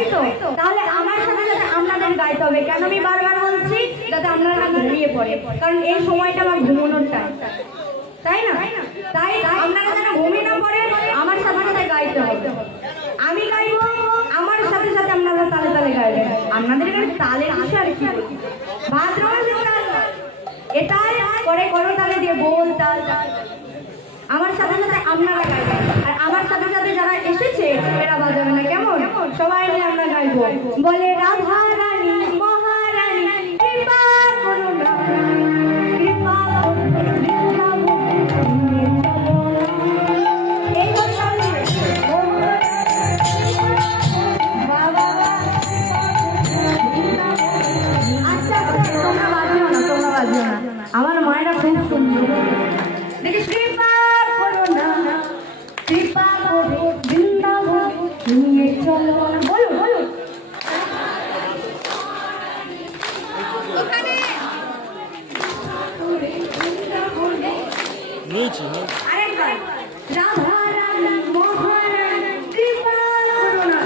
তাই তো? তাহলে আমার সাথে সাথে আপনাদের গাইতে হবে। কেন আমি বারবার বলছি? যাতে আপনারা না ঘুমিয়ে পড়ে, কারণ এই সময়টা আমার ঘুমানোর টাইম, তাই না? তাই আপনারা যেন ঘুমিয়ে না পড়ে আমার সাথে সাথে গাইতে হবে। আমি গাইবো, আমার সাথে সাথে আপনারা তালে তালে গাইবেন। আপনাদের এখানে তালের বিষয় আর কি ভাদ্রমাসের তাল এটাই করে কোনো তালে দিয়ে বোল তাল। আমার সাথে সাথে আপনারা গাইবেন, আর আমার সাথে সাথে যারা এসেছে এরা বাজাবে না, কেমন? সবাই মিলে আমরা গাইবো। বলে রাধা রানী মহারানী কৃপা করুন, কৃপা আমার মায়েরা খুব সুন্দর দেখে কৃপা করো না, কৃপা করে বৃন্দাবন নিয়ে চলো না। বলো বলো আরেকবার রাধা রানী মহারানী কৃপা করো না।